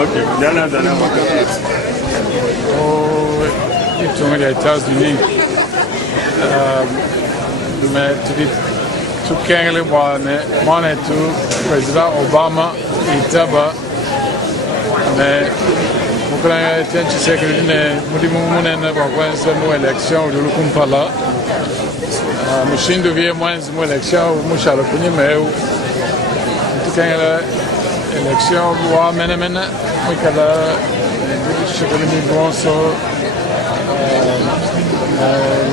Ok, jana ils sont les États-Unis. Mais tout le monde est tout président Obama et Taba. Mais pour que tu sais que nous avons une élection de l'Ukumpala. Nous devons moins une élection, nous allons punir, mais tout cas l'élection loi maintenant, nous allons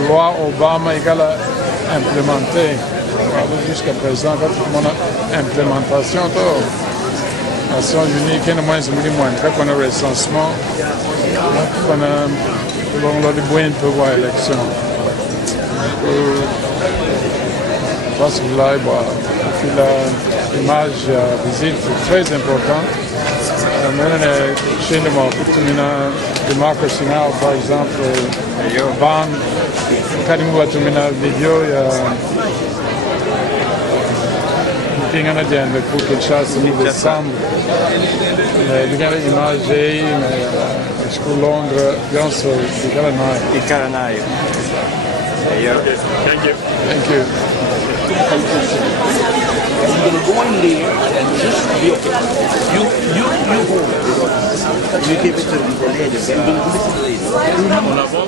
loi Obama égale implémentée jusqu'à présent quand implémentation des Nations Unies qui est moins qu'on a recensement qu'on a de bonnes pour voir l'élection parce que là l'image visite est très importante maintenant chez nous démocratie now par exemple ban quand nous voyons une vidéo il y a une agenda pour quelque chose de décembre il y a une image de Londres bien sûr di Caranaio. Thank you. You're going to go in there and just be okay. You hold it. You give it to the lady. Then we'll listen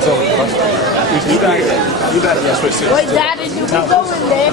to the lady. You got it. That's what it says. Wait, Daddy, you can go in there.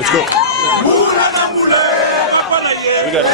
Let's go. We got it.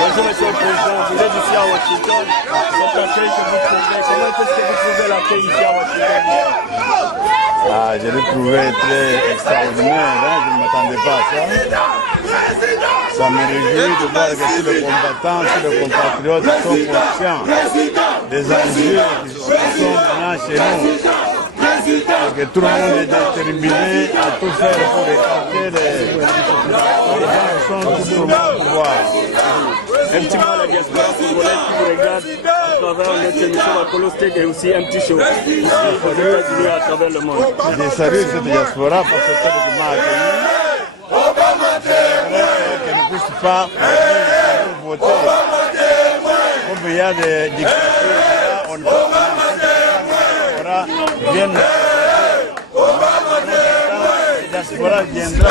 Bonjour Monsieur le Président, vous êtes ici à Washington. Votre accueil que vous trouvez, comment est-ce que vous trouvez l'accueil ici à Washington? Ah, je l'ai trouvé très extraordinaire, hein? Je ne m'attendais pas à ça. Ça me réjouit de voir que tous les combattants, tous les compatriotes sont conscients des enjeux qui sont maintenant chez nous. Et que tout le monde est déterminé à tout faire pour écarter les gens qui sont toujours au pouvoir. Un petit mot à la diaspora congolaise qui vous regarde à travers notre émission à Colostek et aussi un petit show ici aux États-Unis à travers le monde. Je salue cette diaspora parce que c'est qui m'a accueilli. Qu'elle ne puisse pas voter. Comme il y a des dictatures, on ne peut pas viennent. La diaspora viendra.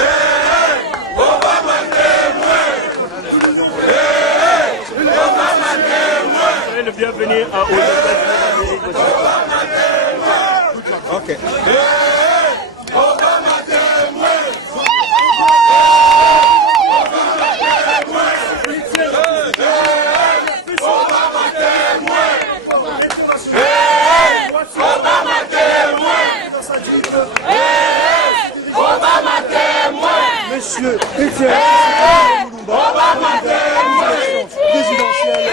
Soyez le bienvenu aux États-Unis d'Amérique. Ok. Monsieur, Obama présidentielle.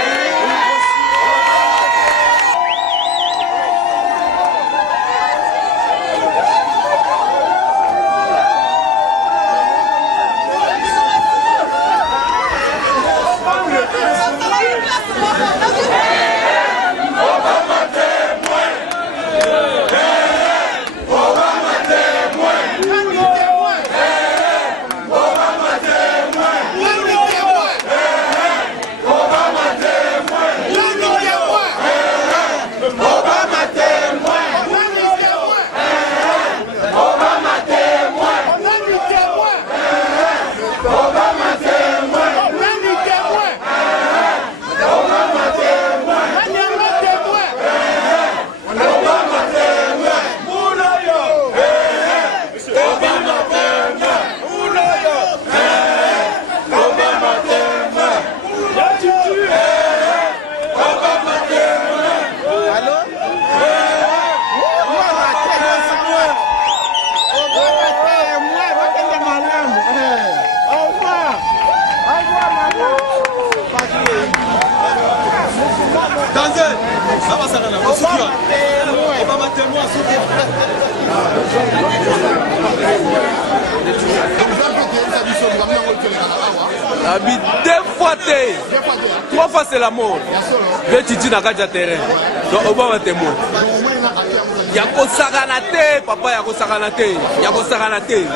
Obama témoin. Deux fois, 3 fois c'est la mort. Je te na kaja terrain. Donc au bas témoin. Yako saganate, papa yako saganate, yako saganate.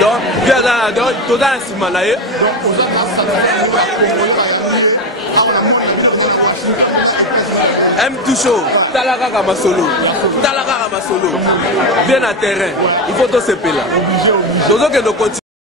Donc bien là, donc tout dans simanaye. M2 show, talaka kama solo. Bien à terrain. Il faut tout se payer là. Donc on continue.